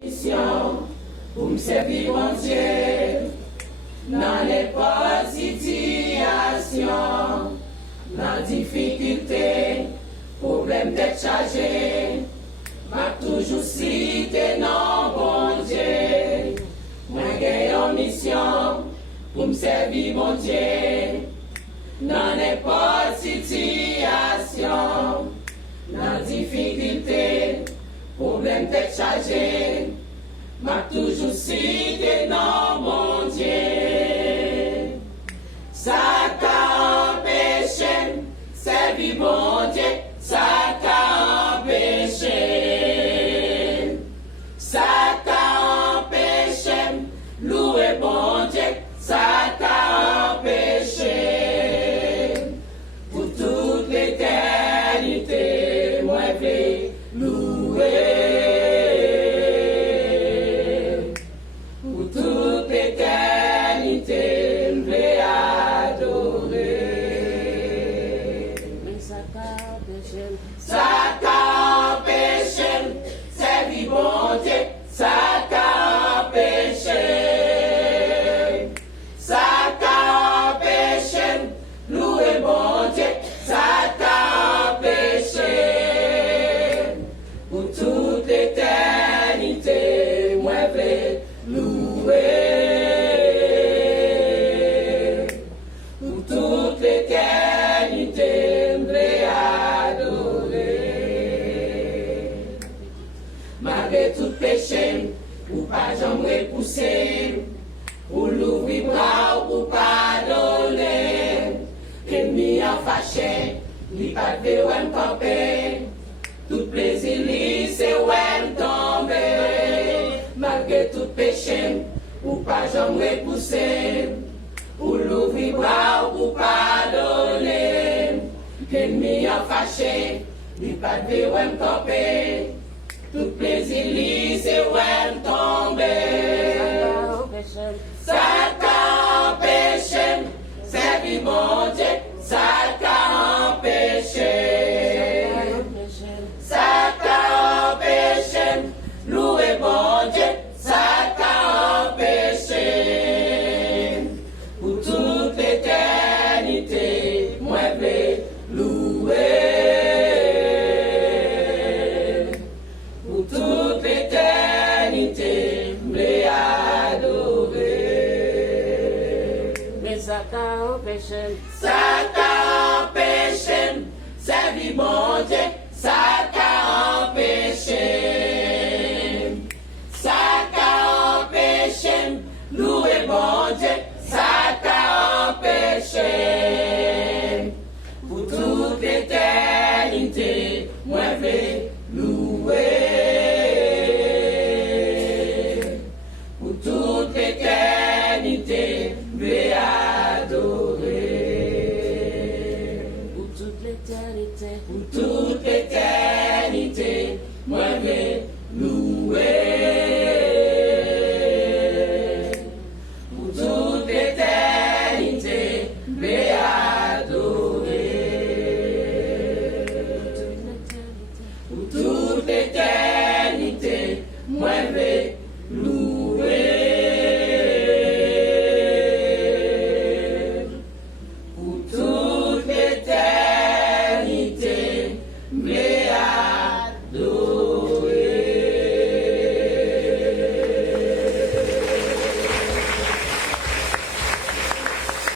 Mission pour me servir mon Dieu dans n'importe situation, dans difficulté, problème d'être chargé, m'a toujours cité non bon Dieu. Moi j'ai une mission pour me servir mon Dieu dans n'importe situation, dans difficulté, problème d'être chargé, m'a toujours cité non mon Dieu. Ça t'a empêché, servir mon Dieu, ça t'a empêché. Ça t'a empêché, louer mon Dieu, ça t'a empêché. Pour toute l'éternité, moi je vais louer. Ça t'a empêché, servir mon Dieu, ça t'a empêché. Ça t'a empêché, louer mon Dieu, ça t'a empêché. Pour toute l'éternité, moi je vais louer. Pour toute l'éternité, je vais adorer. Malgré tout péché, ou pas jamais repousser, ou l'ouvrir bras ou pardonner. Ennemi en fâché, il pas de ou camper. Tout plaisir, c'est où tomber. Malgré tout péché, ou pas jamais repousser, ou l'ouvrir bras ou pardonner. Ennemi en fâché, il pas de ou camper. Tout plaisir, c'est où tomber. Ça t'a empêché, servir mon Dieu, ça t'a empêché. Ça t'a empêché, louer mon Dieu, ça t'a empêché. Pour toute l'éternité, moi je vais louer. Pour toute l'éternité, je vais adorer. Mais ça t'a empêché, servir mon Dieu, ça t'a empêché. Ça t'a empêché, louer mon Dieu, ça t'a empêché. Pour toute l'éternité, moi je vais louer. Pour toute l'éternité, je vais adorer. Pour toute l'éternité, moi je vais louer. Pour toute l'éternité, je vais adorer. Pour toute l'éternité, moi je vais